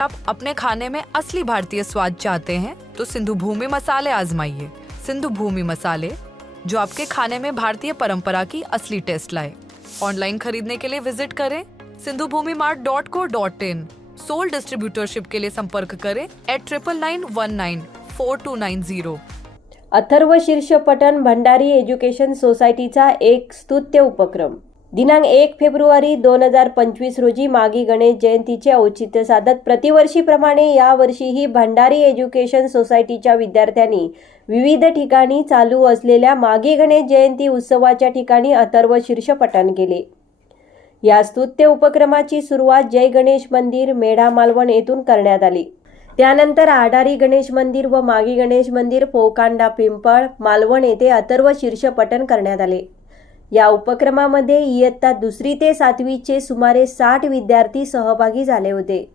आप अपने खाने में असली भारतीय स्वाद चाहते हैं तो सिंधु भूमि मसाले आजमाइए। सिंधु भूमि मसाले, जो आपके खाने में भारतीय परंपरा की असली टेस्ट लाए। ऑनलाइन खरीदने के लिए विज़िट करें Sindhu Bhumi mart dot co dot in. Sole distributorship के लिए संपर्क करें at triple nine one nine four two nine zero Atharva Shirshpatan Bhandari education सोसायटीचा एक स्तुत्य उपक्रम। दिनांक एक फेब्रुवारी दोन हजार पंचवीस रोजी मागी गणेश जयंतीचे औचित्य साधत प्रतिवर्षीप्रमाणे यावर्षीही भंडारी एज्युकेशन सोसायटीच्या विद्यार्थ्यांनी विविध ठिकाणी चालू असलेल्या मागी गणेश जयंती उत्सवाच्या ठिकाणी अथर्व शीर्षपठण केले. या स्तुत्य उपक्रमाची सुरुवात जय गणेश मंदिर मेढा मालवण येथून करण्यात आली. त्यानंतर आडारी गणेश मंदिर व मागी गणेश मंदिर पोकांडा पिंपळ मालवण येथे अथर्व शीर्षपठण करण्यात आले. या उपक्रमामध्ये इयत्ता दुसरी ते सातवीचे सुमारे साठ विद्यार्थी सहभागी झाले होते.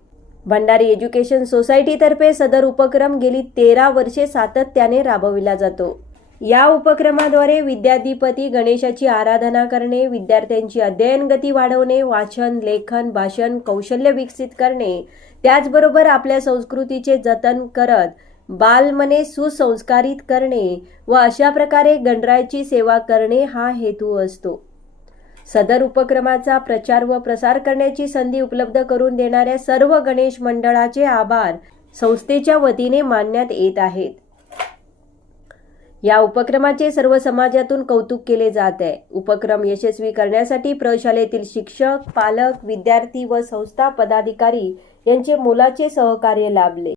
भंडारी एज्युकेशन सोसायटीतर्फे सदर उपक्रम गेली तेरा वर्षे सातत्याने राबविला जातो. या उपक्रमाद्वारे विद्याधिपती गणेशाची आराधना करणे विद्यार्थ्यांची अध्ययन गती वाढवणे वाचन लेखन भाषण कौशल्य विकसित करणे त्याचबरोबर आपल्या संस्कृतीचे जतन करत बालमने सुसंस्कारित करणे व अशा प्रकारे गणरायाची सेवा करणे हा हेतू असतो. सदर उपक्रमाचा प्रचार व प्रसार करण्याची संधी उपलब्ध करून देणाऱ्या सर्व गणेश मंडळाचे आभार संस्थेच्या वतीने मानण्यात येत आहेत. या उपक्रमाचे सर्व समाजातून कौतुक केले जात आहे. उपक्रम यशस्वी करण्यासाठी प्रशालेतील शिक्षक पालक विद्यार्थी व संस्था पदाधिकारी यांचे मोलाचे सहकार्य लाभले.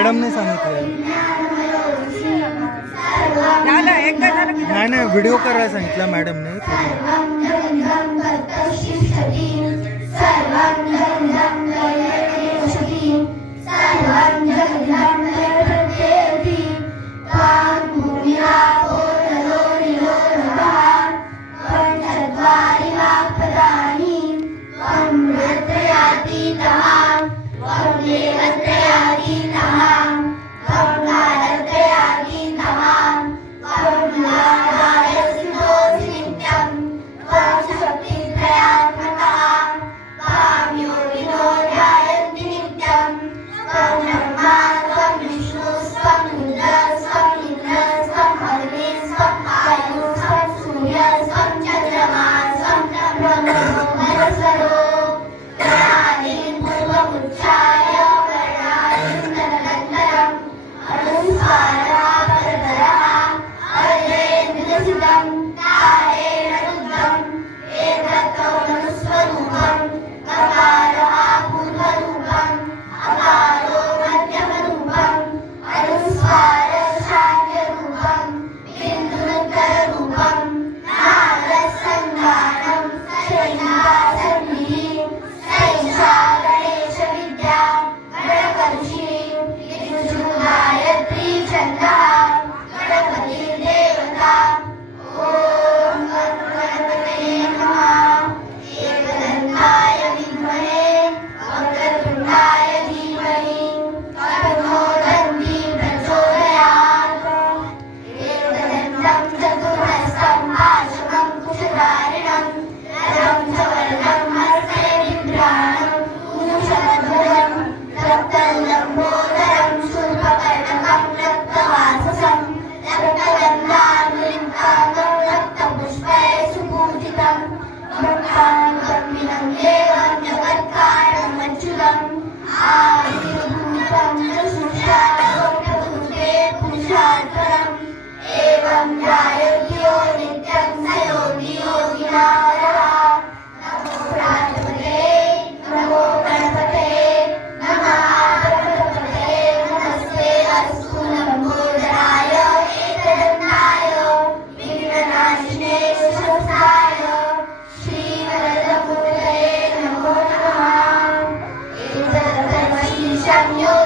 मॅडमने सांगितलं नाही नाही व्हिडिओ करायला सांगितलं मॅडमने. सर्वं años.